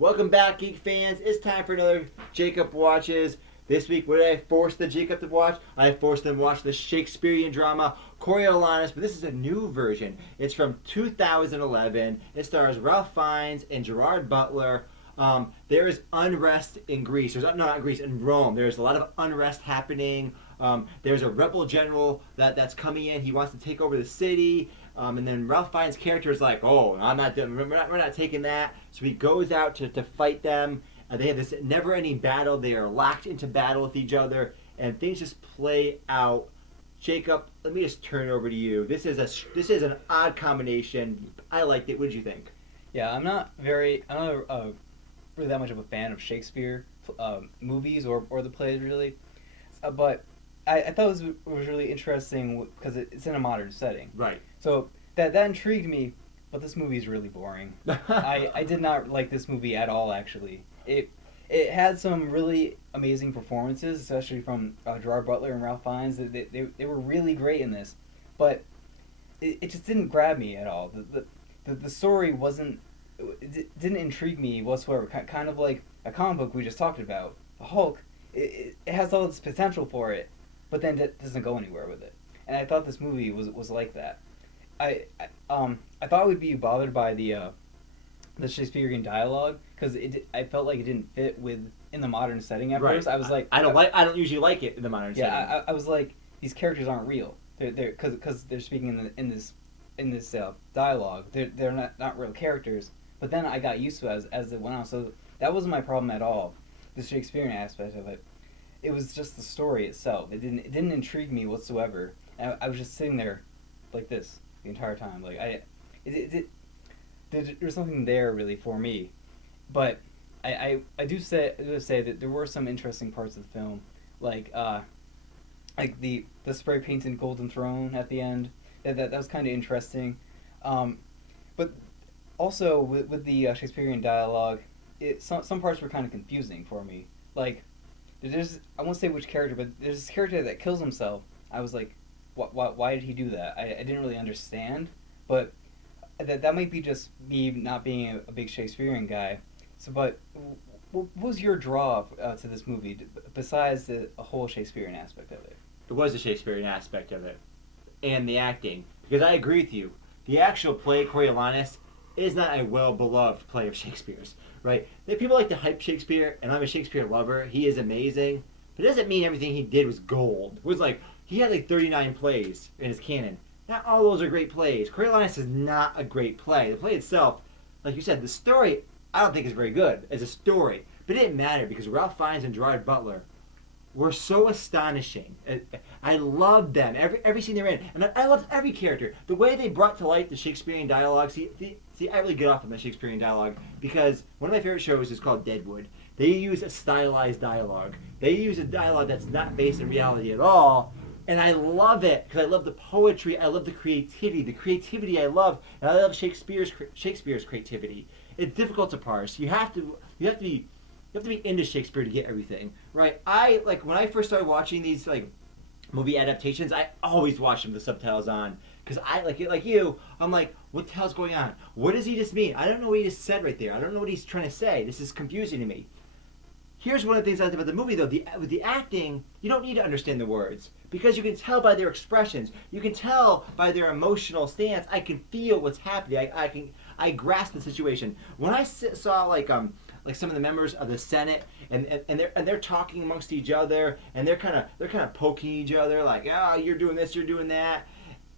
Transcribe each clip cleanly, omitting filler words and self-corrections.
Welcome back, Geek fans. It's time for another Jacob Watches. This week, what did I force the Jacob to watch? I forced them to watch the Shakespearean drama Coriolanus, but this is a new version. It's from 2011. It stars Ralph Fiennes and Gerard Butler. There is unrest in Greece. Not in Greece, in Rome. There's a lot of unrest happening. There's a rebel general that's coming in. He wants to take over the city. And then Ralph Fiennes' character is like, "Oh, we're not taking that." So he goes out to fight them. They have this never-ending battle. They are locked into battle with each other, and things just play out. Jacob, let me just turn it over to you. This is an odd combination. I liked it. What did you think? Yeah, I'm not really that much of a fan of Shakespeare movies or the plays really, but I thought it was really interesting because it's in a modern setting. Right. So that intrigued me, but this movie is really boring. I did not like this movie at all. Actually, it had some really amazing performances, especially from Gerard Butler and Ralph Fiennes. They were really great in this, but it just didn't grab me at all. The story didn't intrigue me whatsoever. Kind of like a comic book we just talked about, the Hulk. It has all this potential for it, but then it doesn't go anywhere with it. And I thought this movie was like that. I thought I would be bothered by the Shakespearean dialogue because I felt like it didn't fit in the modern setting at first. I was like, I don't usually like it in the modern setting. Yeah, I was like, these characters aren't real. They're because they're speaking in this dialogue. They're not real characters. But then I got used to it as it went on. So that wasn't my problem at all. The Shakespearean aspect of it. It was just the story itself. It didn't intrigue me whatsoever. And I was just sitting there like this the entire time. Like there's something there really for me. But I do say that there were some interesting parts of the film, like the spray painted golden throne at the end. That was kind of interesting. But also with the Shakespearean dialogue, some parts were kind of confusing for me. Like I won't say which character, but there's this character that kills himself. I was like, why did he do that? I didn't really understand, but that might be just me not being a big Shakespearean guy. So, but what was your draw to this movie besides the whole Shakespearean aspect of it? It was the Shakespearean aspect of it, and the acting. Because I agree with you, the actual play Coriolanus is not a well-beloved play of Shakespeare's, right? People like to hype Shakespeare, and I'm a Shakespeare lover. He is amazing, but it doesn't mean everything he did was gold. It was like, he had like 39 plays in his canon. Not all those are great plays. Coriolanus is not a great play. The play itself, like you said, the story, I don't think is very good as a story. But it didn't matter because Ralph Fiennes and Gerard Butler were so astonishing. I loved them. Every scene they were in. And I loved every character. The way they brought to light the Shakespearean dialogue. See, I really get off on the Shakespearean dialogue because one of my favorite shows is called Deadwood. They use a stylized dialogue. They use a dialogue that's not based in reality at all. And I love it because I love the poetry. I love the creativity. The creativity I love, and I love Shakespeare's creativity. It's difficult to parse. You have to be into Shakespeare to get everything right. I like when I first started watching these like movie adaptations. I always watch them with the subtitles on because I like you. I'm like, what the hell's going on? What does he just mean? I don't know what he just said right there. I don't know what he's trying to say. This is confusing to me. Here's one of the things I like about the movie, though. With the acting, you don't need to understand the words because you can tell by their expressions. You can tell by their emotional stance. I can feel what's happening. I grasp the situation. When I saw like some of the members of the Senate and they're talking amongst each other and they're kind of poking each other like, oh, you're doing this, you're doing that.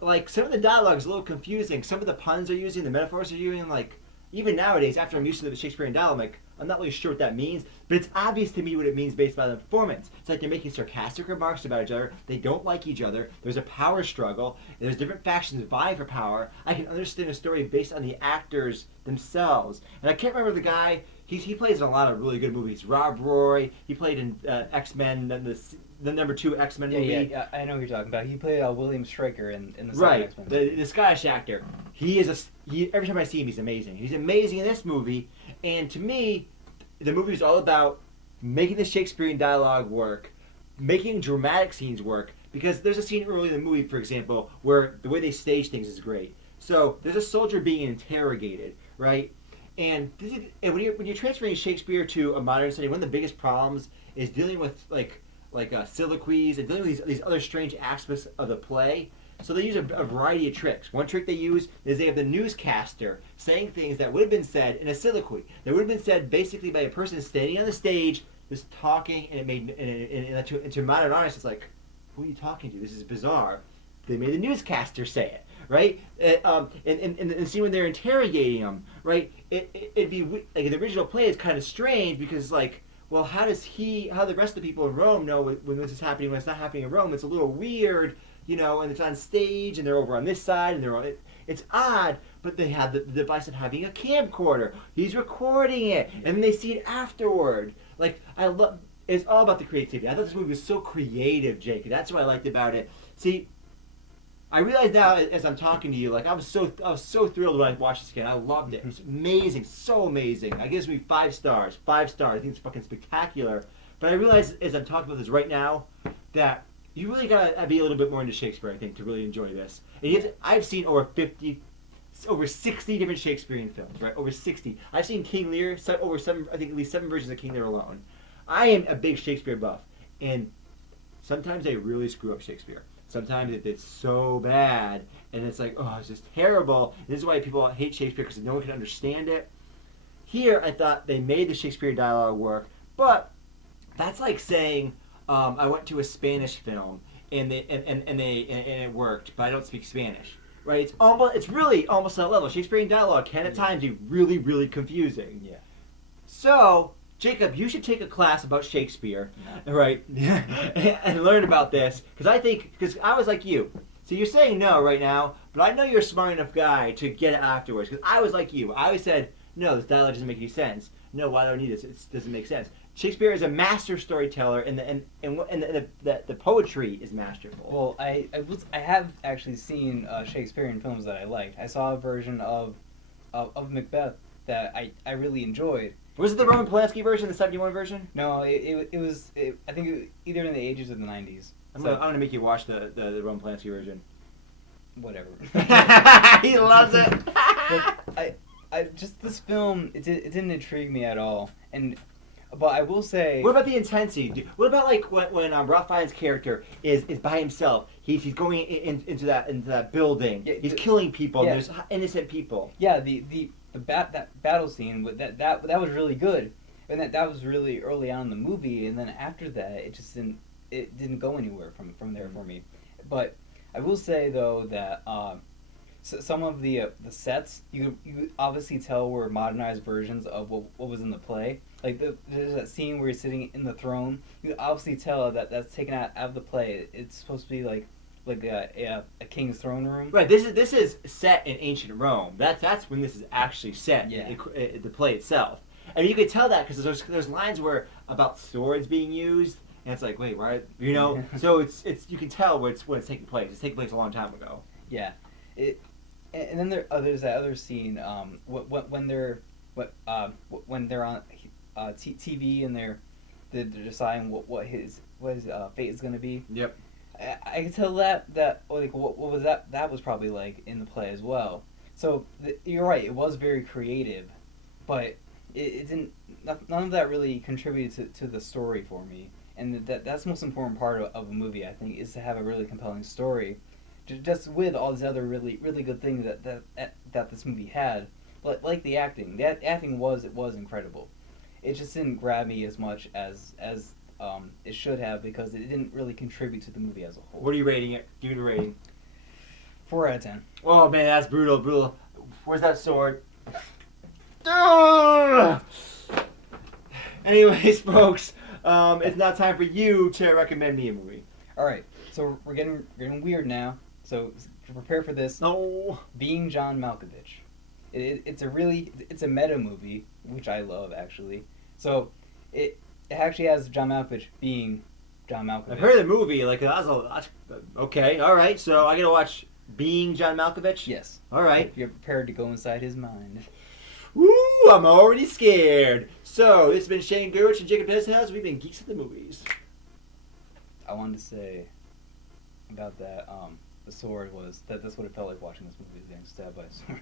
Like some of the dialogue is a little confusing. Some of the puns they're using, the metaphors they're using, like even nowadays after I'm used to the Shakespearean dialogue, I'm like, I'm not really sure what that means, but it's obvious to me what it means based on the performance. It's like they're making sarcastic remarks about each other. They don't like each other. There's a power struggle. There's different factions vying for power. I can understand a story based on the actors themselves. And I can't remember the guy. He plays in a lot of really good movies. Rob Roy. He played in X-Men, the number 2 X-Men movie. Yeah, I know who you're talking about. He played William Stryker in the right. X-Men. The Scottish actor. Every time I see him, he's amazing. He's amazing in this movie. And to me, the movie is all about making the Shakespearean dialogue work, making dramatic scenes work, because there's a scene early in the movie, for example, where the way they stage things is great. So there's a soldier being interrogated, right? And when you're transferring Shakespeare to a modern setting, one of the biggest problems is dealing with soliloquies and dealing with these other strange aspects of the play. So they use a variety of tricks. One trick they use is they have the newscaster saying things that would have been said in a soliloquy. That would have been said basically by a person standing on the stage, just talking, and it made into modern audience. It's like, who are you talking to? This is bizarre. They made the newscaster say it, right? And see when they're interrogating him, right? It'd be like the original play is kind of strange because like, well, how the rest of the people in Rome know when this is happening when it's not happening in Rome? It's a little weird. And it's on stage, and they're over on this side, and it's odd, but they have the device of having a camcorder. He's recording it, and then they see it afterward. Like, it's all about the creativity. I thought this movie was so creative, Jake. That's what I liked about it. See, I realize now as I'm talking to you, like I was so thrilled when I watched this again. I loved it. It's amazing, so amazing. I give this movie 5 stars. 5 stars. I think it's fucking spectacular. But I realize as I'm talking about this right now that you really gotta be a little bit more into Shakespeare, I think, to really enjoy this. And I've seen over 60 different Shakespearean films, right? Over 60. I've seen King Lear, over 7, I think at least 7 versions of King Lear alone. I am a big Shakespeare buff, and sometimes they really screw up Shakespeare. Sometimes it's so bad, and it's like, oh, it's just terrible. And this is why people hate Shakespeare, because no one can understand it. Here, I thought they made the Shakespeare dialogue work, but that's like saying, I went to a Spanish film and it worked, but I don't speak Spanish, right? It's really almost on that level. Shakespearean dialogue can at times be really, really confusing. Yeah. So, Jacob, you should take a class about Shakespeare, right? And learn about this, because I was like you. So you're saying no right now, but I know you're a smart enough guy to get it afterwards. Because I was like you. I always said, no, this dialogue doesn't make any sense. No, why do I need this? It doesn't make sense. Shakespeare is a master storyteller, and the poetry is masterful. Well, I have actually seen Shakespearean films that I liked. I saw a version of Macbeth that I really enjoyed. Was it the Roman Polanski version, the 71 version? No, it was I think it was either in the 80s or the 90s. I'm gonna make you watch the Roman Polanski version. Whatever. He loves it. But I just this film it didn't intrigue me at all, but I will say. What about the intensity? What about like when Ralph Fiennes' character is by himself? He's going into that building. Yeah, he's killing people. Yeah. There's innocent people. Yeah, that battle scene that was really good, and that was really early on in the movie, and then after that it just didn't go anywhere from there for me. But I will say though that some of the sets you could obviously tell were modernized versions of what was in the play. Like there's that scene where he's sitting in the throne. You obviously tell that's taken out of the play. It's supposed to be like a king's throne room. Right. This is set in ancient Rome. That's when this is actually set. Yeah. The play itself, and you could tell that because there's lines where about swords being used, and it's like, wait, why? So it's you can tell when it's taking place. It's taking place a long time ago. Yeah. And then there's that other scene when they're on TV and they're deciding what his fate is going to be. Yep. I can tell that like what was that was probably like in the play as well. So you're right, it was very creative, but it didn't. None of that really contributed to the story for me, and that's the most important part of a movie. I think is to have a really compelling story, just with all these other really really good things that this movie had, like the acting. The acting was incredible. It just didn't grab me as much as it should have because it didn't really contribute to the movie as a whole. What are you rating it? Give it a rating. 4 out of 10. Oh man, that's brutal. Where's that sword? Ah! Anyways, folks, it's now time for you to recommend me a movie. All right, so we're getting weird now. So to prepare for this, no, Being John Malkovich. It's a meta movie, which I love actually. So it actually has John Malkovich being John Malkovich. I've heard of the movie. Like okay, all right. So I gotta watch Being John Malkovich. Yes. All right. You're prepared to go inside his mind. Woo! I'm already scared. So this has been Shane Gerwich and Jacob Deshouse. We've been Geeks at the Movies. I wanted to say about that. The sword was that's what it felt like watching this movie, getting stabbed by a sword.